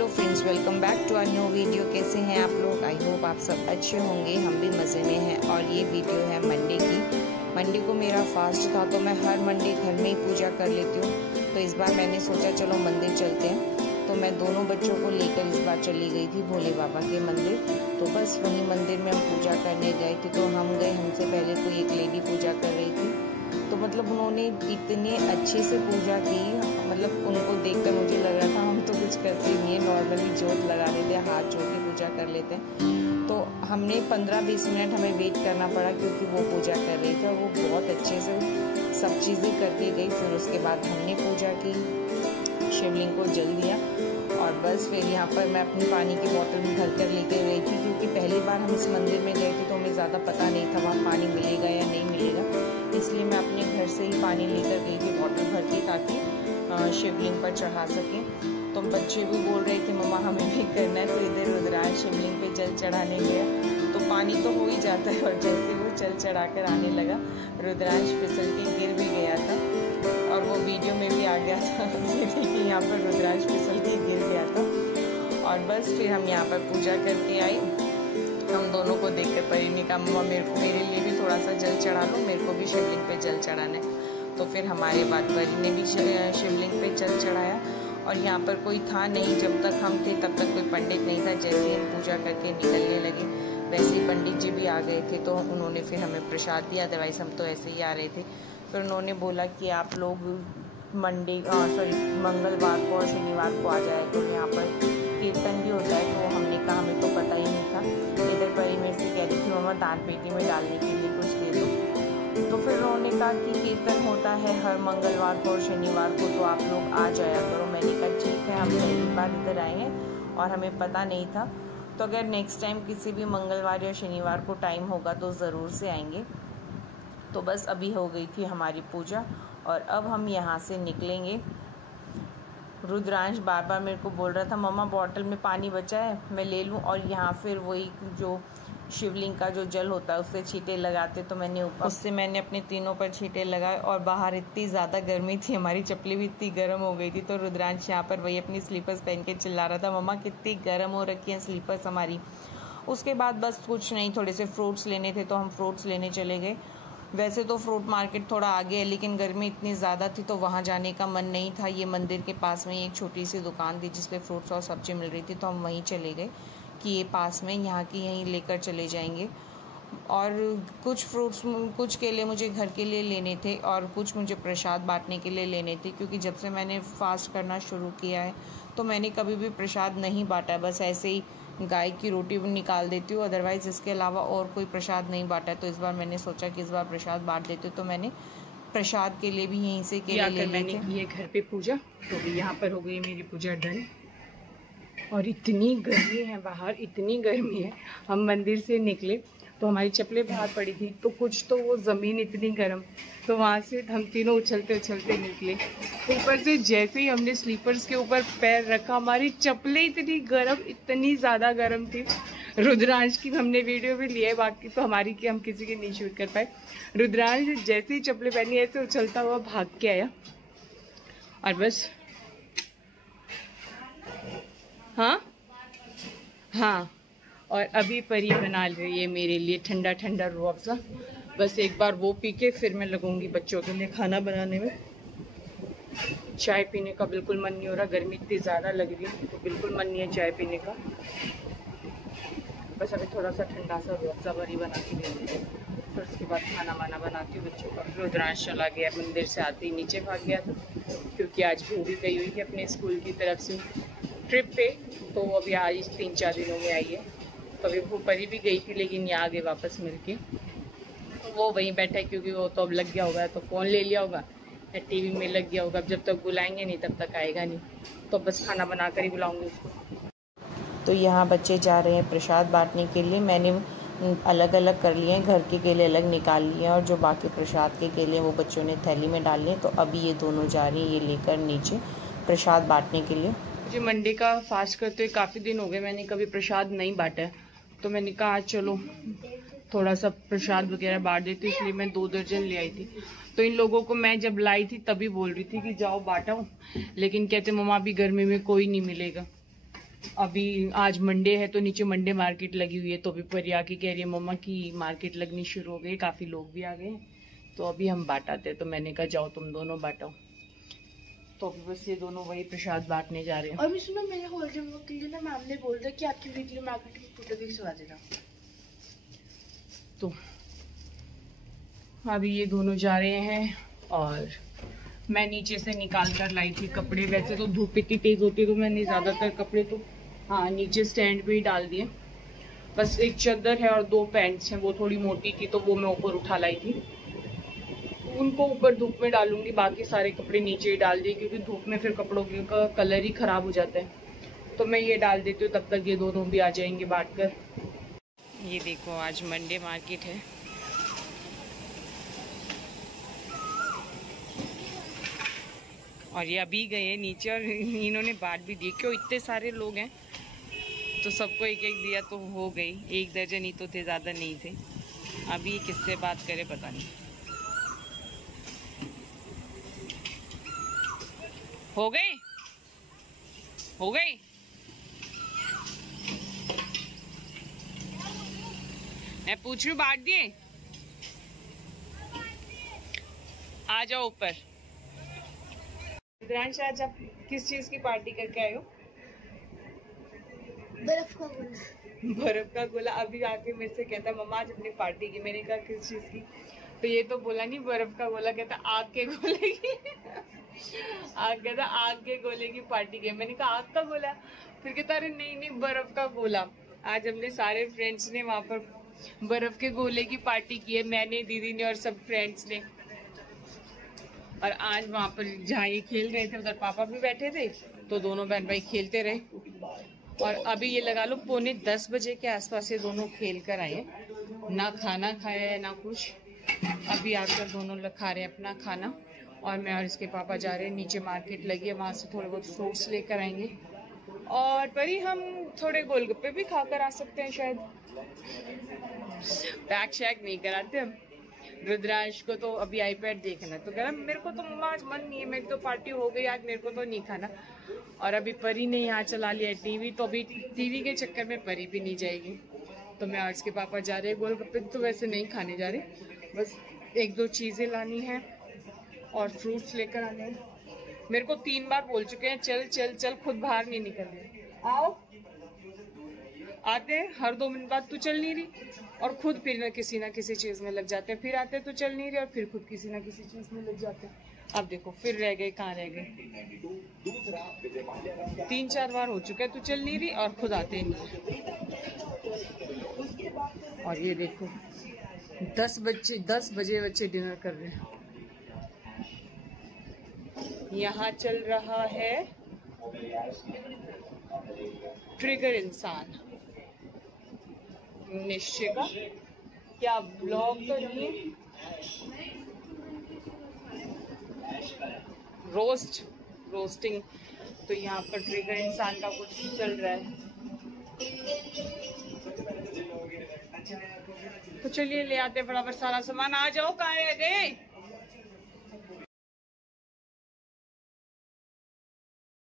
Hello friends, welcome back to our new video. कैसे हैं आप लोग? आई होप आप सब अच्छे होंगे। हम भी मज़े में हैं। और ये वीडियो है मंडे की। मंडे को मेरा फास्ट था, तो मैं हर मंडे घर में ही पूजा कर लेती हूँ। तो इस बार मैंने सोचा चलो मंदिर चलते हैं। तो मैं दोनों बच्चों को लेकर इस बार चली गई थी भोले बाबा के मंदिर। तो बस वहीं मंदिर में हम पूजा करने गए थे। तो हम गए, हमसे पहले कोई एक लेडी पूजा कर रही थी। तो मतलब उन्होंने इतने अच्छे से पूजा की, मतलब उनको देखकर मुझे लग रहा था हम तो कुछ करते नहीं है, नॉर्मली जोत लगा लेते हैं, हाथ जोड़ के पूजा कर लेते हैं। तो हमने 15-20 मिनट हमें वेट करना पड़ा, क्योंकि वो पूजा कर रही थी और वो बहुत अच्छे से सब चीज़ें करके गई। फिर उसके बाद हमने पूजा की, शिवलिंग को जल दिया और बस फिर यहाँ पर मैं अपनी पानी की बोतल में भर कर लेके गई थी, क्योंकि पहली बार हम इस मंदिर में गए थे तो हमें ज़्यादा पता नहीं था वहाँ पानी मिलेगा या नहीं मिलेगा। इसलिए मैं अपने घर से ही पानी लेकर गई थी बोतल भर के, ताकि शिवलिंग पर चढ़ा सकें। तो बच्चे भी बोल रहे थे मम्मा हमें भी करना है। तो इधर रुद्रांश शिवलिंग पे जल चढ़ाने गया तो पानी तो हो ही जाता है, और जैसे वो जल चढ़ा कर आने लगा रुद्रांश फिसल के गिर भी गया था, और वो वीडियो में भी आ गया था। ये देखिए यहाँ पर रुद्रांश फिसल के गिर गया था। और बस फिर हम यहाँ पर पूजा करके आए। हम दोनों को देखकर परी ने कहा मम्मा मेरे लिए भी थोड़ा सा जल चढ़ा लो, मेरे को भी शिवलिंग पे जल चढ़ाना है। तो फिर हमारे बाद परी ने भी शिवलिंग पे जल चढ़ाया। और यहाँ पर कोई था नहीं, जब तक हम थे तब तक कोई पंडित नहीं था। जैसे ही हम पूजा करके निकलने लगे वैसे ही पंडित जी भी आ गए थे। तो उन्होंने फिर हमें प्रसाद दिया, अदरवाइज़ हम तो ऐसे ही आ रहे थे। फिर उन्होंने बोला कि आप लोग मंगलवार को और शनिवार को आ जाए, तो यहाँ पर कीर्तन भी होता है। तो हमने कहा हमें तो पता ही नहीं था। इधर परी मेरे से कह रही थी मम्मा दान पेटी में डालने के लिए कुछ दे दो। तो फिर उन्होंने कहा कि कीर्तन होता है हर मंगलवार को और शनिवार को, तो आप लोग आ जाया करो। मैंने कहा ठीक है, हम पहली बार इधर आए हैं और हमें पता नहीं था। तो अगर नेक्स्ट टाइम किसी भी मंगलवार या शनिवार को टाइम होगा तो ज़रूर से आएंगे। तो बस अभी हो गई थी हमारी पूजा और अब हम यहाँ से निकलेंगे। रुद्रांश बार बार मेरे को बोल रहा था मम्मा बॉटल में पानी बचा है, मैं ले लूँ। और यहाँ फिर वही जो शिवलिंग का जो जल होता है उससे छींटे लगाते, तो मैंने अपने तीनों पर छींटे लगाए। और बाहर इतनी ज़्यादा गर्मी थी, हमारी चप्पलें भी इतनी गर्म हो गई थी। तो रुद्रांश यहाँ पर वही अपनी स्लीपर्स पहन के चिल्ला रहा था मम्मा कितनी गर्म हो रखी हैं स्लीपर्स हमारी। उसके बाद बस कुछ नहीं, थोड़े से फ्रूट्स लेने थे तो हम फ्रूट्स लेने चले गए। वैसे तो फ्रूट मार्केट थोड़ा आगे है, लेकिन गर्मी इतनी ज़्यादा थी तो वहाँ जाने का मन नहीं था। ये मंदिर के पास में एक छोटी सी दुकान थी जिसपे फ्रूट्स और सब्ज़ी मिल रही थी, तो हम वहीं चले गए कि ये पास में यहाँ की यहीं लेकर चले जाएंगे। और कुछ फ्रूट्स, कुछ केले मुझे घर के लिए लेने थे और कुछ मुझे प्रसाद बांटने के लिए लेने थे, क्योंकि जब से मैंने फास्ट करना शुरू किया है तो मैंने कभी भी प्रसाद नहीं बांटा। बस ऐसे ही गाय की रोटी भी निकाल देती हूँ, अदरवाइज़ इसके अलावा और कोई प्रसाद नहीं बांटा। तो इस बार मैंने सोचा कि इस बार प्रसाद बांट देती हूँ, तो मैंने प्रसाद के लिए भी यहीं से केले ले लिए थे। ये घर पे पूजा हो गई, यहाँ पर हो गई मेरी पूजा डन। और इतनी गर्मी है बाहर, इतनी गर्मी है। हम मंदिर से निकले तो हमारी चप्पलें बाहर पड़ी थी, तो कुछ तो वो ज़मीन इतनी गर्म, तो वहाँ से हम तीनों उछलते उछलते निकले। ऊपर से जैसे ही हमने स्लीपर्स के ऊपर पैर रखा हमारी चप्पलें इतनी गर्म, इतनी ज़्यादा गर्म थी। रुद्रांश की हमने वीडियो भी ली है, बाकी तो हमारी की हम किसी की नहीं शूट कर पाए। रुद्रांश जैसे ही चप्पलें पहनी ऐसे उछलता हुआ भाग के आया। और बस हाँ, और अभी परी बना रही है मेरे लिए ठंडा ठंडा रूह अफ़ज़ा। बस एक बार वो पी के फिर मैं लगूंगी बच्चों के लिए खाना बनाने में। चाय पीने का बिल्कुल मन नहीं हो रहा, गर्मी इतनी ज़्यादा लग रही है तो बिल्कुल मन नहीं है चाय पीने का। बस अभी थोड़ा सा ठंडा सा रूह अफ़ज़ा परी बना के देती हूँ, फिर उसके बाद खाना वाना बनाती हूँ बच्चों का। रुद्रांश चला गया, मंदिर से आते ही नीचे भाग गया था, क्योंकि आज भी गई हुई है अपने स्कूल की तरफ से ट्रिप पे। तो अभी आज 3-4 दिनों में आई है। तो अभी वो परी भी गई थी, लेकिन यहाँ आ गए वापस मिलके। तो वो वहीं बैठा है, क्योंकि वो तो अब लग गया होगा, तो फ़ोन ले लिया होगा या टीवी में लग गया होगा। अब जब तक बुलाएंगे नहीं तब तक आएगा नहीं, तो बस खाना बना कर ही बुलाऊंगी उसको। तो यहाँ बच्चे जा रहे हैं प्रसाद बांटने के लिए। मैंने अलग अलग कर लिए हैं, घर के केले अलग निकाल लिए हैं और जो बाकी प्रसाद के केले वो बच्चों ने थैली में डाल लिए। तो अभी ये दोनों जा रही हैं ये लेकर नीचे प्रसाद बांटने के लिए। मुझे मंडे का फास्ट करते हुए काफ़ी दिन हो गए, मैंने कभी प्रसाद नहीं बांटा है। तो मैंने कहा चलो थोड़ा सा प्रसाद वगैरह बांट देती, इसलिए मैं 2 दर्जन ले आई थी। तो इन लोगों को मैं जब लाई थी तभी बोल रही थी कि जाओ बांटाओ, लेकिन कहते मम्मा अभी गर्मी में कोई नहीं मिलेगा। अभी आज मंडे है तो नीचे मंडे मार्केट लगी हुई है, तो अभी परी आके कह रही है मम्मा की मार्केट लगनी शुरू हो गई, काफी लोग भी आ गए, तो अभी हम बांटाते। तो मैंने कहा जाओ तुम दोनों बांटो। तो अभी बस ये दोनों वही प्रसाद बांटने जा रहे हैं। और मैं सुनो, मेरे होल्डर के लिए ना मैम ने बोल दिया कि आपकी वीकली मार्केट में फोटो भी खिंचवा देना। तो अभी ये दोनों जा रहे हैं और मैं नीचे से निकाल कर लाई थी कपड़े। वैसे तो धूप इतनी तेज होती है तो मैंने ज्यादातर कपड़े तो नीचे स्टैंड पे ही डाल दिए। बस एक चादर है और 2 पैंट्स हैं, वो थोड़ी मोटी थी तो वो मैं ऊपर उठा लाई थी, उनको ऊपर धूप में डालूंगी। बाकी सारे कपड़े नीचे ही डाल दिए क्योंकि धूप में फिर कपड़ों का कलर ही खराब हो जाता है। तो मैं ये डाल देती हूँ, तब तक ये दोनों भी आ जाएंगे बांट कर। ये देखो आज मंडे मार्केट है। और ये अभी गए नीचे और इन्होंने बांट भी दी। क्यों इतने सारे लोग हैं तो सबको एक एक दिया तो हो गई। 1 दर्जन ही तो थे, ज़्यादा नहीं थे। अभी किससे बात करे पता नहीं। हो गई हो गई। मैं पूछ रही हूँ बांट दिए? आ जाओ ऊपर। रुद्रांश आज आप किस चीज की पार्टी करके आए हो? बर्फ का गोला। बर्फ का गोला। अभी आके मेरे से कहता मम्मा आज अपनी पार्टी की। मैंने कहा किस चीज की? तो ये तो बोला नहीं बर्फ का गोला, कहता आग के गोले की। कहता आग के गोले की पार्टी की। मैंने कहा आग का गोला? फिर कहता अरे नहीं नहीं बर्फ का गोला। आज हमने सारे फ्रेंड्स ने वहां पर बर्फ के गोले की पार्टी की है, मैंने, दीदी ने और सब फ्रेंड्स ने। और आज वहां पर जहाँ ये खेल रहे थे उधर पापा भी बैठे थे, तो दोनों बहन भाई खेलते रहे। और अभी ये लगा लो 9:45 बजे के आसपास ये दोनों खेल कर आए, ना खाना खाया है ना कुछ। अभी आकर दोनों लोग खा रहे हैं अपना खाना। और मैं और इसके पापा जा रहे हैं नीचे, मार्केट लगी है, वहां से थोड़े बहुत फ्रूट्स लेकर आएंगे। और परी हम थोड़े गोलगप्पे भी खाकर आ सकते हैं शायद। पैक शैक नहीं कराते हम। रुद्रांश को तो अभी आईपैड देखना, तो कह रहा मेरे को तो मम्मा आज मन नहीं है, मेरी तो पार्टी हो गई आज, मेरे को तो नहीं खाना। और अभी परी ने यहाँ चला लिया टीवी, तो अभी टीवी के चक्कर में परी भी नहीं जाएगी। तो मैं और इसके पापा जा रहे हैं। गोलगप्पे तो वैसे नहीं खाने जा रहे, बस 1-2 चीजें लानी है और फ्रूट्स लेकर आने हैं। मेरे को 3 बार बोल चुके हैं चल चल चल, खुद बाहर नहीं निकल रहे। आओ आते हैं, हर 2 मिनट बाद तू चल नहीं रही, और खुद फिर ना किसी चीज में लग जाते हैं। फिर आते हैं तो चल नहीं रही और फिर खुद किसी ना किसी चीज में लग जाते हैं। अब देखो फिर रह गए, कहाँ रह गए। 3-4 बार हो चुका है, तू चल नहीं रही और खुद आते नहीं। और ये देखो 10 बजे बच्चे डिनर कर रहे हैं। यहाँ चल रहा है ट्रिगर इंसान निश्चय का। क्या ब्लॉग तो नहीं है, रोस्टिंग। तो यहाँ पर ट्रिगर इंसान का कुछ चल रहा है। तो चलिए ले आते फटाफट सारा सामान। आ जाओ, कहाँ रह गए?